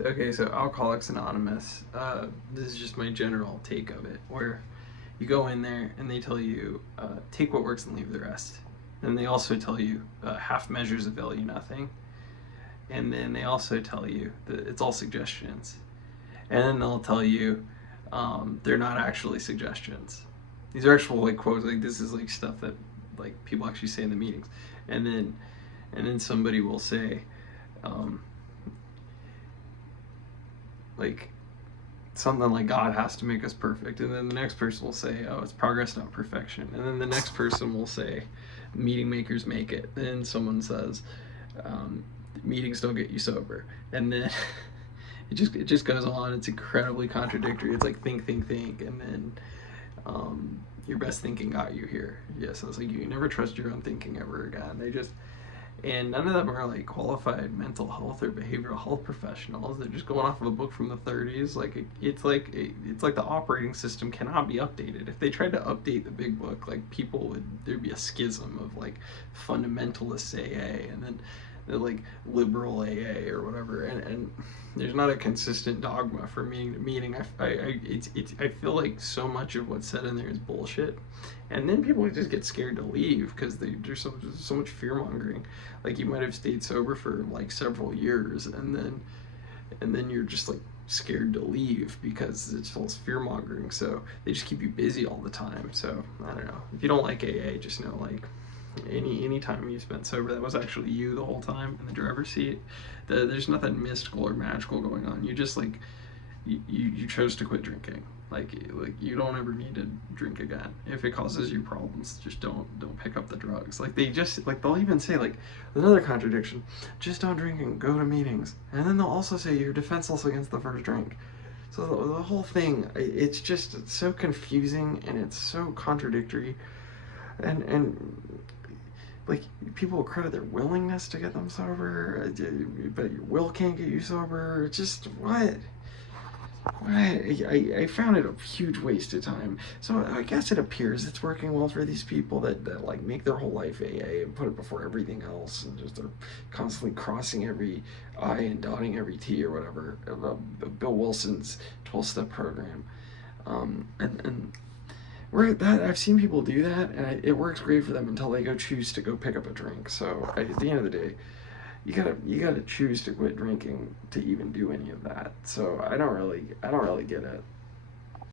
Okay, so Alcoholics Anonymous, this is just my general take of it, where you go in there and they tell you, take what works and leave the rest. And they also tell you half measures avail you nothing. And then they also tell you that it's all suggestions. And then they'll tell you they're not actually suggestions. These are actual like quotes. Like this is like stuff that like people actually say in the meetings. And then somebody will say, um, like something like God has to make us perfect, and then the next person will say, oh, it's progress not perfection, and then the next person will say meeting makers make it. Then someone says meetings don't get you sober, and then it just goes on. It's incredibly contradictory. It's like think, and then your best thinking got you here. Yes, I was like, you never trust your own thinking ever again. And none of them are like qualified mental health or behavioral health professionals. They're just going off of a book from the 30s. Like it's like the operating system cannot be updated. If they tried to update the big book, like there'd be a schism of like fundamentalist AA and then the like liberal AA or whatever. And there's not a consistent dogma from meeting to meeting. I feel like so much of what's said in there is bullshit, and then people just get scared to leave because there's so much fear mongering. Like you might have stayed sober for like several years, and then you're just like scared to leave because it's false fear mongering. So they just keep you busy all the time. So I don't know. If you don't like AA, just know like any time you spent sober, that was actually you the whole time in the driver's seat. There's nothing mystical or magical going on. You just like you chose to quit drinking. Like you don't ever need to drink again. If it causes you problems, just don't pick up the drugs. Like they just like they'll even say like another contradiction, just don't drink and go to meetings. And then they'll also say you're defenseless against the first drink. So the whole thing, it's so confusing and it's so contradictory, and like people will credit their willingness to get them sober, but your will can't get you sober. It's just what? I found it a huge waste of time. So I guess it appears it's working well for these people that like make their whole life AA and put it before everything else, and just are constantly crossing every I and dotting every T or whatever. Bill Wilson's 12-step program, and where that I've seen people do that, and it works great for them until they go choose to go pick up a drink. So at the end of the day, you gotta choose to quit drinking to even do any of that. So I don't really get it.